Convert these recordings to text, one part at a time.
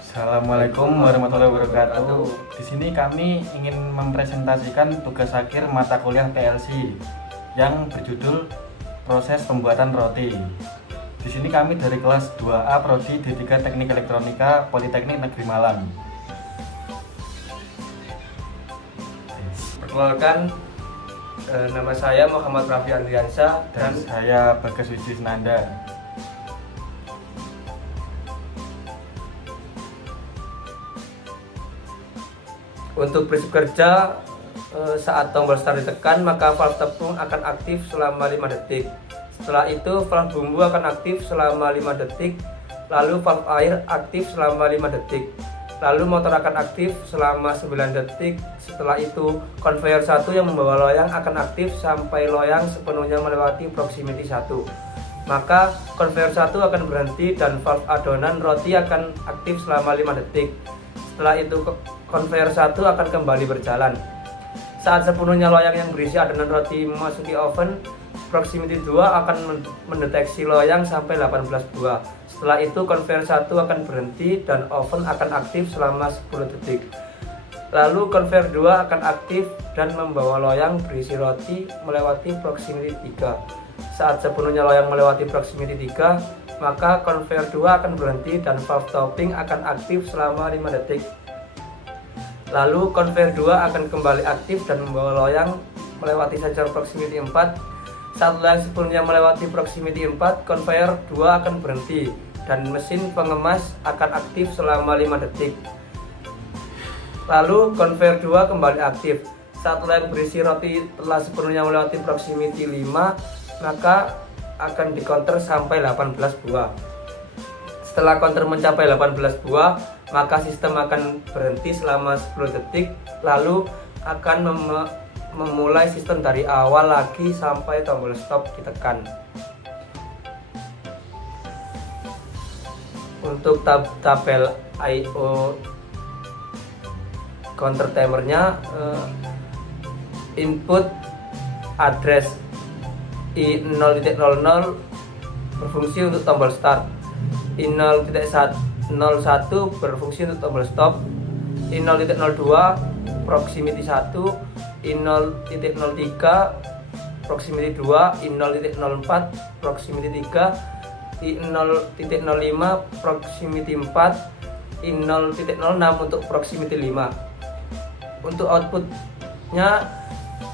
Assalamualaikum warahmatullahi wabarakatuh. Di sini kami ingin mempresentasikan tugas akhir mata kuliah PLC yang berjudul Proses Pembuatan Roti. Di sini kami dari kelas 2A Prodi D3 Teknik Elektronika Politeknik Negeri Malang. Perkenalkan, nama saya Muhammad Raffi Andriansyah Dan saya Bagas Wijisnanda. untuk prinsip kerja, saat tombol start ditekan maka valve tepung akan aktif selama 5 detik. Setelah itu valve bumbu akan aktif selama 5 detik, lalu valve air aktif selama 5 detik, lalu motor akan aktif selama 9 detik. Setelah itu conveyor 1 yang membawa loyang akan aktif sampai loyang sepenuhnya melewati proximity 1. Maka conveyor 1 akan berhenti dan valve adonan roti akan aktif selama 5 detik. Setelah itu conveyor 1 akan kembali berjalan. Saat sepenuhnya loyang yang berisi adonan roti memasuki oven, proximity 2 akan mendeteksi loyang sampai 18 buah. Setelah itu conveyor 1 akan berhenti dan oven akan aktif selama 10 detik. Lalu conveyor 2 akan aktif dan membawa loyang berisi roti melewati proximity 3. Saat sepenuhnya loyang melewati proximity 3, maka conveyor 2 akan berhenti dan valve topping akan aktif selama 5 detik. Lalu conveyor 2 akan kembali aktif dan membawa loyang melewati sensor proximity 4. Saat loyang sepenuhnya melewati proximity 4, conveyor 2 akan berhenti dan mesin pengemas akan aktif selama 5 detik. Lalu conveyor 2 kembali aktif. Saat loyang berisi roti telah sepenuhnya melewati proximity 5, maka akan dikonter sampai 18 buah. Setelah konter mencapai 18 buah, maka sistem akan berhenti selama 10 detik, lalu akan memulai sistem dari awal lagi sampai tombol stop ditekan. Untuk tabel I/O counter timernya, input address I0.00 berfungsi untuk tombol start, I0.01 berfungsi untuk tombol stop, I0.02 proximity 1, I0.03 proximity 2, I0.04 proximity 3, I0.05 proximity 4, I0.06 untuk proximity 5. Untuk outputnya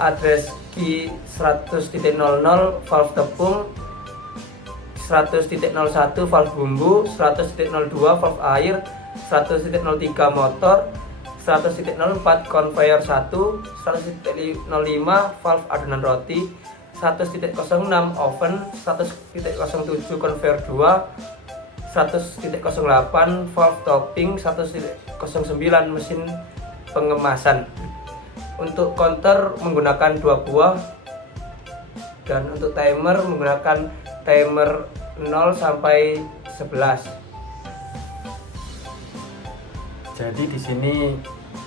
address key 100.00 valve tepung, 100.01 valve bumbu, 100.02 valve air, 100.03 motor, 100.04 conveyor 1, 100.05 valve adonan roti, 100.06 oven, 100.07 conveyor 2, 100.08 valve topping, 100.09 mesin pengemasan. Untuk counter menggunakan 2 buah dan untuk timer menggunakan timer 0 sampai 11. Jadi di sini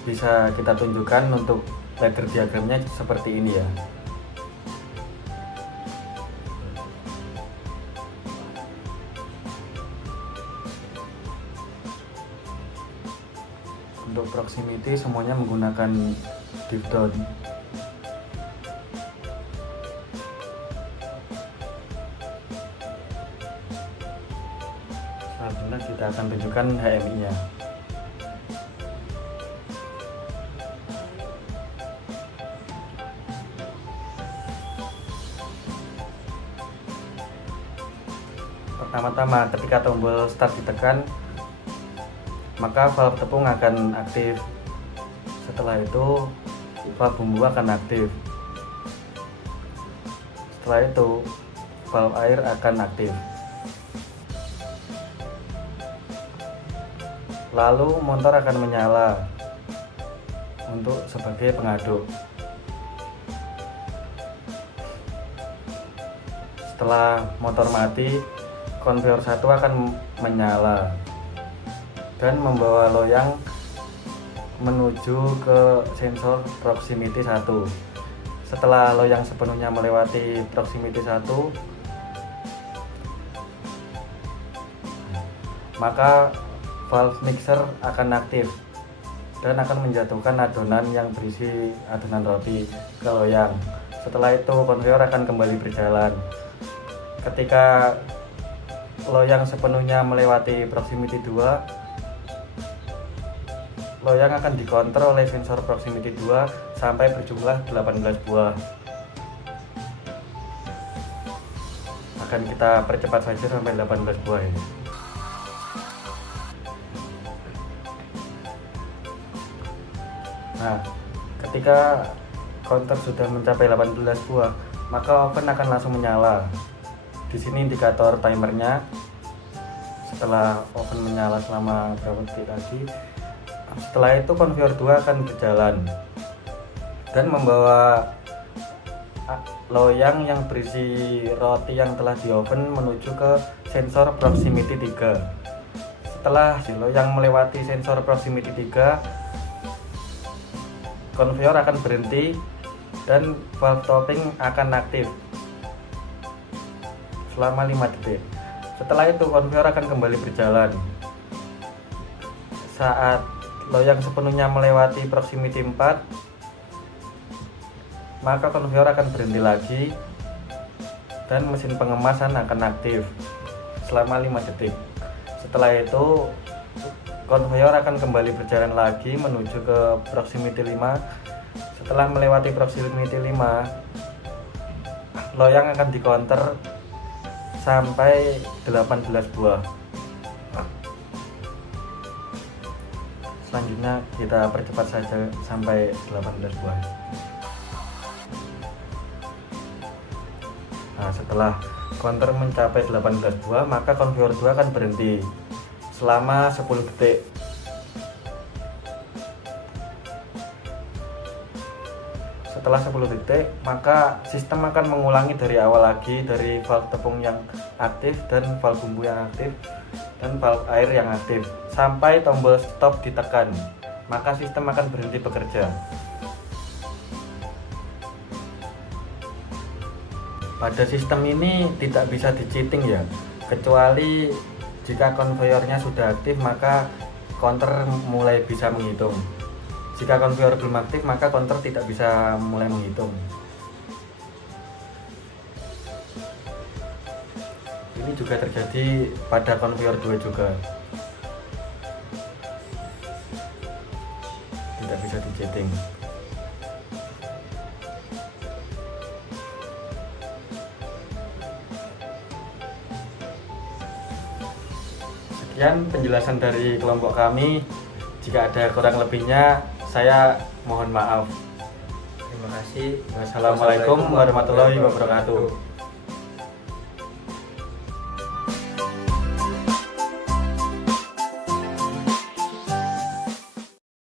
bisa kita tunjukkan untuk ladder diagramnya seperti ini ya. Untuk proximity semuanya menggunakan div down. Selanjutnya kita akan tunjukkan HMI-nya. Pertama-tama ketika tombol start ditekan, maka valve tepung akan aktif. Setelah itu valve bumbu akan aktif. Setelah itu valve air akan aktif. Lalu motor akan menyala untuk sebagai pengaduk. Setelah motor mati, conveyor 1 akan menyala dan membawa loyang menuju ke sensor proximity 1. Setelah loyang sepenuhnya melewati proximity 1, maka valve mixer akan aktif dan akan menjatuhkan adonan yang berisi adonan roti ke loyang. Setelah itu konveyor akan kembali berjalan. Ketika loyang sepenuhnya melewati proximity 2, loyang akan dikontrol oleh sensor proximity 2 sampai berjumlah 18 buah. Akan kita percepat saja sampai 18 buah ini. Nah, ketika counter sudah mencapai 18 buah, maka oven akan langsung menyala. Di sini indikator timernya. Setelah oven menyala selama berapa detik lagi, setelah itu konveyor 2 akan berjalan dan membawa loyang yang berisi roti yang telah di oven menuju ke sensor proximity 3. Setelah loyang melewati sensor proximity 3, konveyor akan berhenti dan valve topping akan aktif selama 5 detik. Setelah itu konveyor akan kembali berjalan. Saat loyang sepenuhnya melewati proximity 4, maka konveyor akan berhenti lagi dan mesin pengemasan akan aktif selama 5 detik. Setelah itu konveyor akan kembali berjalan lagi menuju ke proximity 5. Setelah melewati proximity 5, loyang akan dikonter sampai 18 buah. Selanjutnya kita percepat saja sampai 18 buah. Nah, setelah counter mencapai 18 buah, maka konveyor 2 akan berhenti selama 10 detik. Setelah 10 detik, maka sistem akan mengulangi dari awal lagi, dari valve tepung yang aktif dan valve bumbu yang aktif dan valve air yang aktif sampai tombol stop ditekan, maka sistem akan berhenti bekerja. Pada sistem ini tidak bisa di-cheating ya, kecuali jika konveyornya sudah aktif maka counter mulai bisa menghitung. Jika konveyor belum aktif maka counter tidak bisa mulai menghitung. Ini juga terjadi pada konveyor 2 juga. Tidak bisa di-cheating. Sekian penjelasan dari kelompok kami. Jika ada kurang lebihnya, saya mohon maaf. Terima kasih. Wassalamualaikum warahmatullahi wabarakatuh.